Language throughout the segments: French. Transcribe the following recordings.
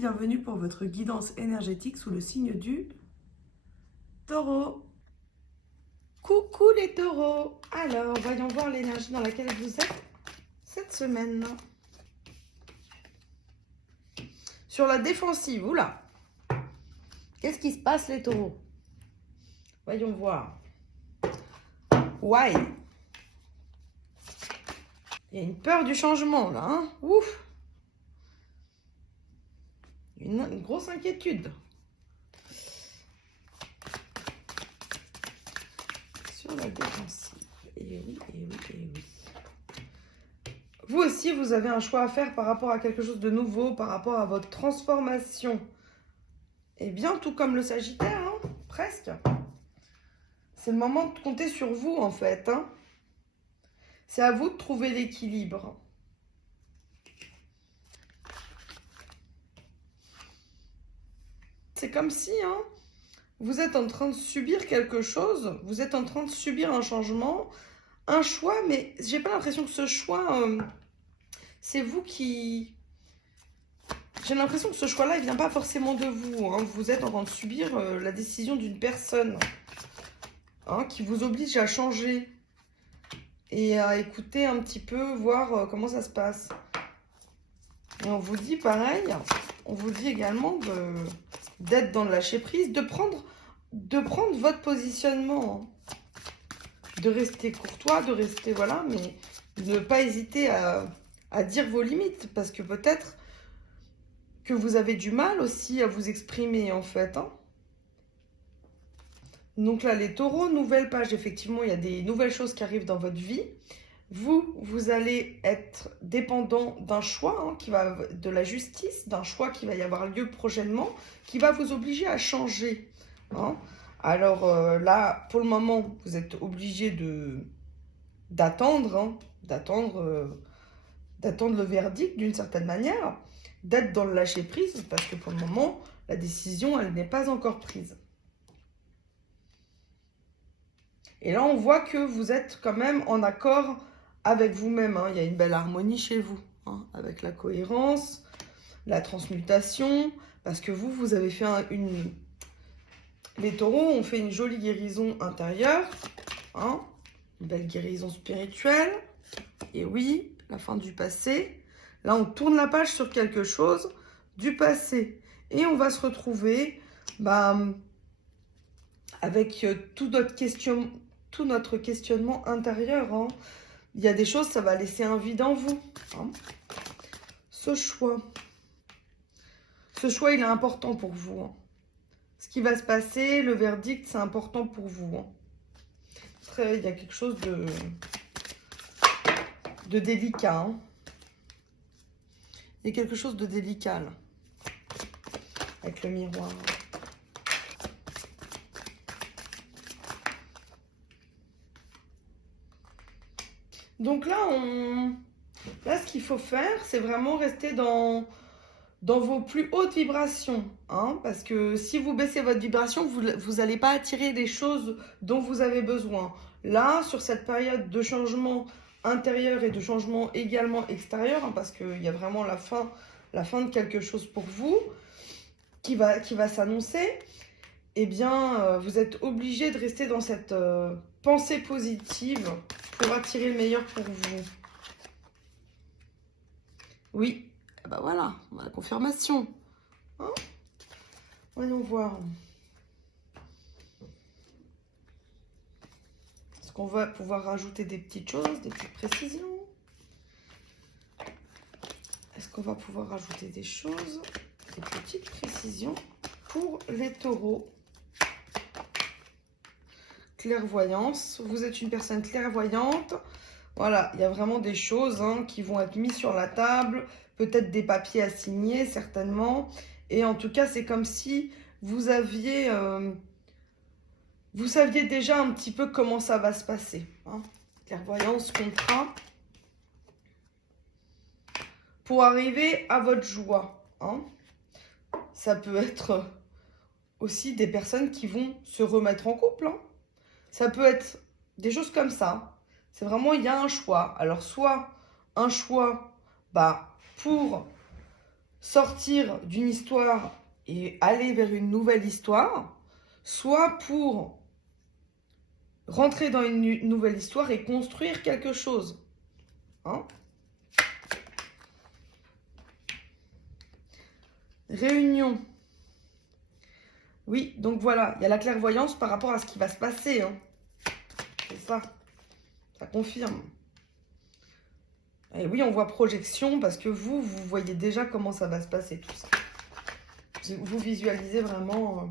bienvenue pour votre guidance énergétique sous le signe du Taureau. Coucou les taureaux. Alors, voyons voir l'énergie dans laquelle vous êtes cette semaine. Sur la défensive, oula. Qu'est-ce qui se passe les taureaux? Voyons voir. Why? Il y a une peur du changement là, hein? Ouf. Une grosse inquiétude. Sur la défensive. Et oui, et oui, et oui. Vous aussi, vous avez un choix à faire par rapport à quelque chose de nouveau, par rapport à votre transformation. Et bien, tout comme le Sagittaire, hein, presque. C'est le moment de compter sur vous, en fait. Hein. C'est à vous de trouver l'équilibre. C'est comme si vous êtes en train de subir quelque chose, vous êtes en train de subir un changement, un choix, mais j'ai pas l'impression que ce choix, c'est vous qui... J'ai l'impression que ce choix-là, il vient pas forcément de vous. Hein. Vous êtes en train de subir la décision d'une personne qui vous oblige à changer et à écouter un petit peu, voir comment ça se passe. Et on vous dit pareil, on vous dit également d'être dans le lâcher-prise, de prendre votre positionnement, de rester courtois, de rester, voilà, mais de ne pas hésiter à dire vos limites, parce que peut-être que vous avez du mal aussi à vous exprimer, en fait. Hein. Donc là, les taureaux, nouvelle page, effectivement, il y a des nouvelles choses qui arrivent dans votre vie. Vous allez être dépendant d'un choix de la justice, d'un choix qui va y avoir lieu prochainement, qui va vous obliger à changer. Hein. Alors là, pour le moment, vous êtes obligé d'attendre le verdict d'une certaine manière, d'être dans le lâcher-prise, parce que pour le moment, la décision, elle n'est pas encore prise. Et là, on voit que vous êtes quand même en accord avec vous-même. Hein. Il y a une belle harmonie chez vous, avec la cohérence, la transmutation, parce que vous avez fait Les taureaux ont fait une jolie guérison intérieure, une belle guérison spirituelle. Et oui, la fin du passé. Là, on tourne la page sur quelque chose du passé. Et on va se retrouver avec tout notre questionnement intérieur. Hein. Il y a des choses, ça va laisser un vide en vous. Hein. Ce choix, il est important pour vous. Hein. Ce qui va se passer, le verdict, c'est important pour vous. Hein. Après, il y a quelque chose de délicat. Hein. Il y a quelque chose de délicat là, avec le miroir. Donc là, ce qu'il faut faire, c'est vraiment rester dans vos plus hautes vibrations. Hein, parce que si vous baissez votre vibration, vous n'allez pas attirer les choses dont vous avez besoin. Là, sur cette période de changement intérieur et de changement également extérieur, parce qu'il y a vraiment la fin de quelque chose pour vous qui va s'annoncer, eh bien, vous êtes obligé de rester dans cette pensée positive pour attirer le meilleur pour vous. Oui, ben voilà, on a la confirmation. Hein? Voyons voir. Est-ce qu'on va pouvoir rajouter des petites choses, des petites précisions? Est-ce qu'on va pouvoir rajouter des choses, des petites précisions pour les taureaux? Clairvoyance, vous êtes une personne clairvoyante. Voilà, il y a vraiment des choses qui vont être mises sur la table, peut-être des papiers à signer, certainement. Et en tout cas, c'est comme si vous saviez déjà un petit peu comment ça va se passer. Hein. Clairvoyance, contrat. Pour arriver à votre joie. Hein. Ça peut être aussi des personnes qui vont se remettre en couple. Hein. Ça peut être des choses comme ça. C'est vraiment, il y a un choix. Alors, soit un choix pour sortir d'une histoire et aller vers une nouvelle histoire, soit pour rentrer dans une nouvelle histoire et construire quelque chose. Hein? Réunion. Oui, donc voilà, il y a la clairvoyance par rapport à ce qui va se passer. Hein. C'est ça. Ça confirme. Et oui, on voit projection parce que vous voyez déjà comment ça va se passer, tout ça. Vous visualisez vraiment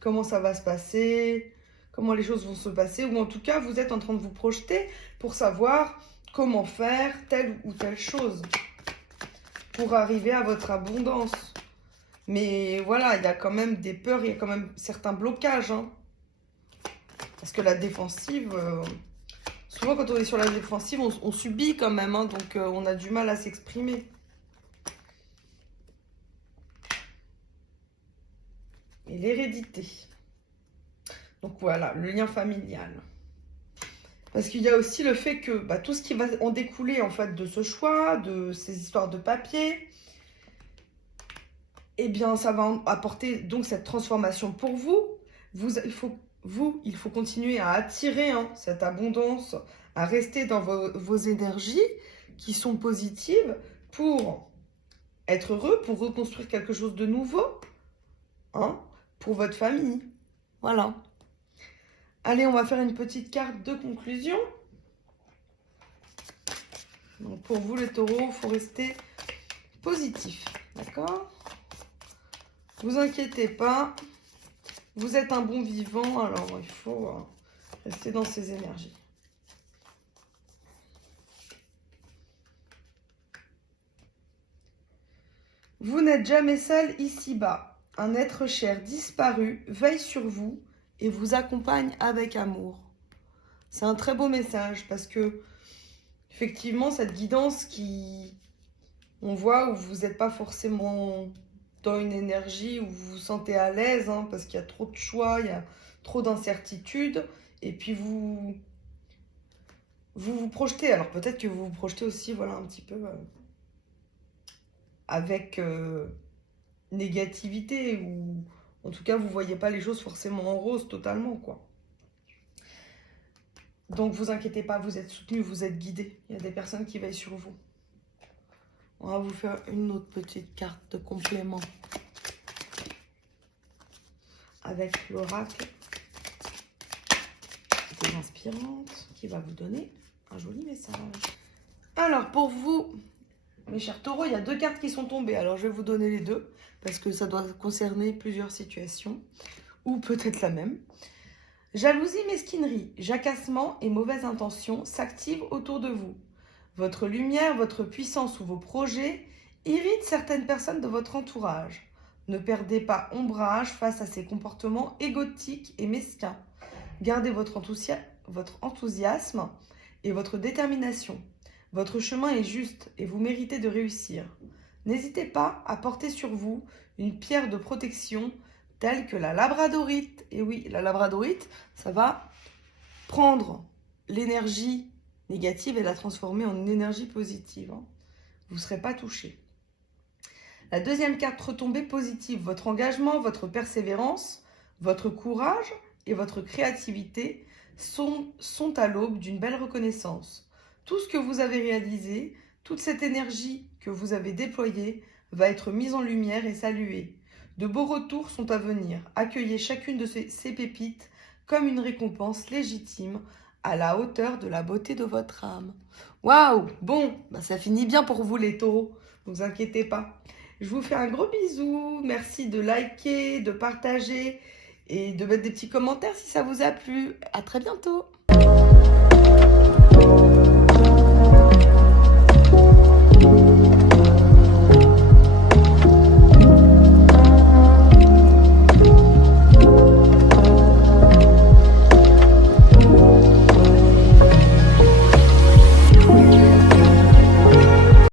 comment ça va se passer, comment les choses vont se passer, ou en tout cas, vous êtes en train de vous projeter pour savoir comment faire telle ou telle chose pour arriver à votre abondance. Mais voilà, il y a quand même des peurs, il y a quand même certains blocages. Hein. Parce que la défensive, souvent quand on est sur la défensive, on subit quand même, hein, donc on a du mal à s'exprimer. Et l'hérédité. Donc voilà, le lien familial. Parce qu'il y a aussi le fait que tout ce qui va en découler en fait de ce choix, de ces histoires de papier, eh bien ça va apporter donc cette transformation pour vous. Il faut continuer à attirer cette abondance, à rester dans vos énergies qui sont positives pour être heureux, pour reconstruire quelque chose de nouveau, hein, pour votre famille. Voilà. Allez, on va faire une petite carte de conclusion. Donc pour vous les taureaux, il faut rester positif, d'accord ? Vous inquiétez pas, vous êtes un bon vivant, alors il faut rester dans ces énergies. Vous n'êtes jamais seul ici-bas. Un être cher disparu veille sur vous et vous accompagne avec amour. C'est un très beau message parce que, effectivement, cette guidance on voit où vous n'êtes pas forcément dans une énergie où vous vous sentez à l'aise, hein, parce qu'il y a trop de choix, il y a trop d'incertitudes, et puis vous projetez. Alors peut-être que vous vous projetez aussi, voilà, un petit peu avec négativité, ou en tout cas vous voyez pas les choses forcément en rose totalement, quoi. Donc vous inquiétez pas, vous êtes soutenu, vous êtes guidé. Il y a des personnes qui veillent sur vous. On va vous faire une autre petite carte de complément avec l'oracle des inspirantes qui va vous donner un joli message. Alors pour vous, mes chers taureaux, il y a deux cartes qui sont tombées. Alors je vais vous donner les deux parce que ça doit concerner plusieurs situations ou peut-être la même. Jalousie, mesquinerie, jacassement et mauvaise intention s'activent autour de vous. Votre lumière, votre puissance ou vos projets irritent certaines personnes de votre entourage. Ne perdez pas ombrage face à ces comportements égotiques et mesquins. Gardez votre enthousiasme et votre détermination. Votre chemin est juste et vous méritez de réussir. N'hésitez pas à porter sur vous une pierre de protection telle que la labradorite. Et oui, la labradorite, ça va prendre l'énergie négative et la transformer en énergie positive. Hein. Vous ne serez pas touché. La deuxième carte retombée positive, votre engagement, votre persévérance, votre courage et votre créativité sont à l'aube d'une belle reconnaissance. Tout ce que vous avez réalisé, toute cette énergie que vous avez déployée va être mise en lumière et saluée. De beaux retours sont à venir. Accueillez chacune de ces pépites comme une récompense légitime à la hauteur de la beauté de votre âme. Waouh! Bon, ça finit bien pour vous les taureaux, ne vous inquiétez pas. Je vous fais un gros bisou, merci de liker, de partager et de mettre des petits commentaires si ça vous a plu. À très bientôt!